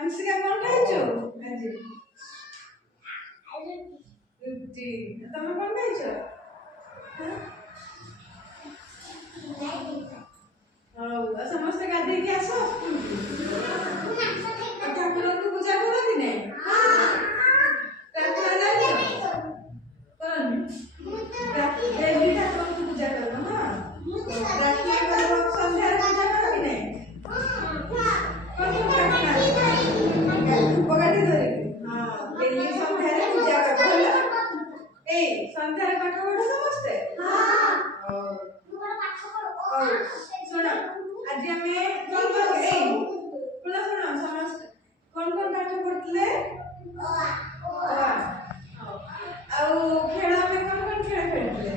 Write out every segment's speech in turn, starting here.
अंशिका कौन खाइছো आज रुटी तमे कौन खाइছো हां समस्त गाधी के आसो ठाकुर को पूजा करो कि नहीं हां ठाकुर जाइयो कौन डेली ठाकुर को पूजा करो हां राखी करो संध्या पूजा करो कि नहीं कौन पगाटी धरे हां डेली संध्या रे पूजा करो ए संध्या रे पाठ पढ़ो समस्त हां तुम्हारा पाठ करो सुनो आज हमें कौन कौन ए सुनो सुनो समस्त कौन कौन पाठ पढ़तले ଆଉ ଖେଳ ଆମେ କଣ କଣ ଖେଳ ଖେଳିଥିଲେ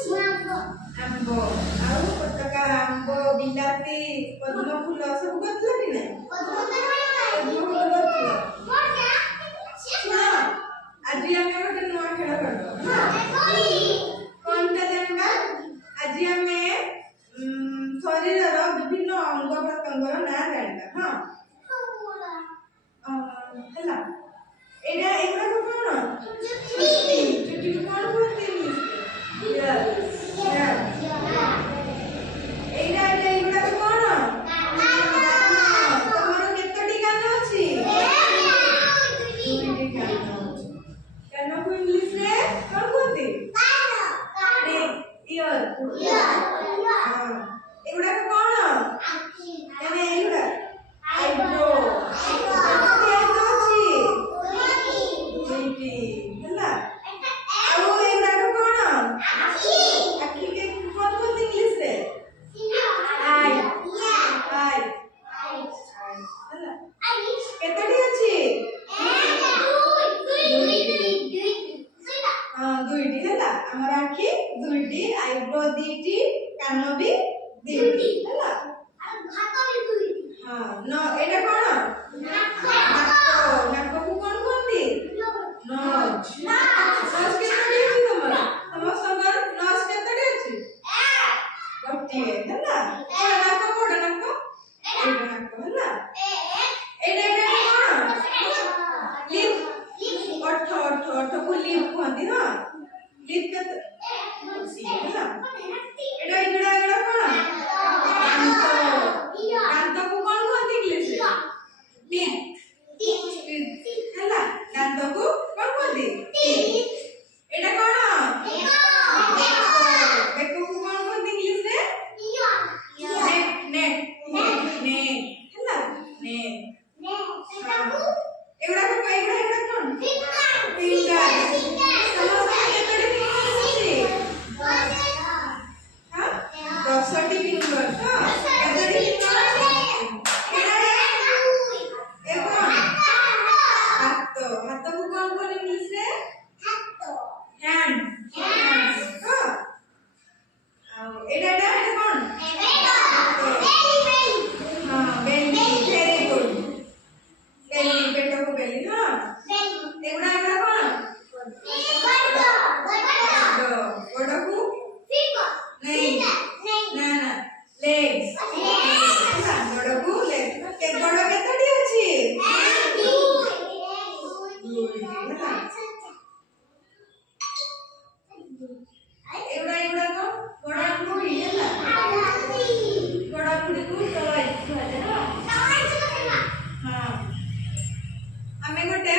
आंबो आउ पटका आंबो बिलाती पद्म फूल सब करला कि नहीं पद्म फूल आज हमें गोटे नया खेल करबो कोनटा जानबा आज हमें शरीर रो विभिन्न अंग प्रत्यंग रो नाम जानबा हां हला एडा एकरा कोन चुटी को कोन बोलते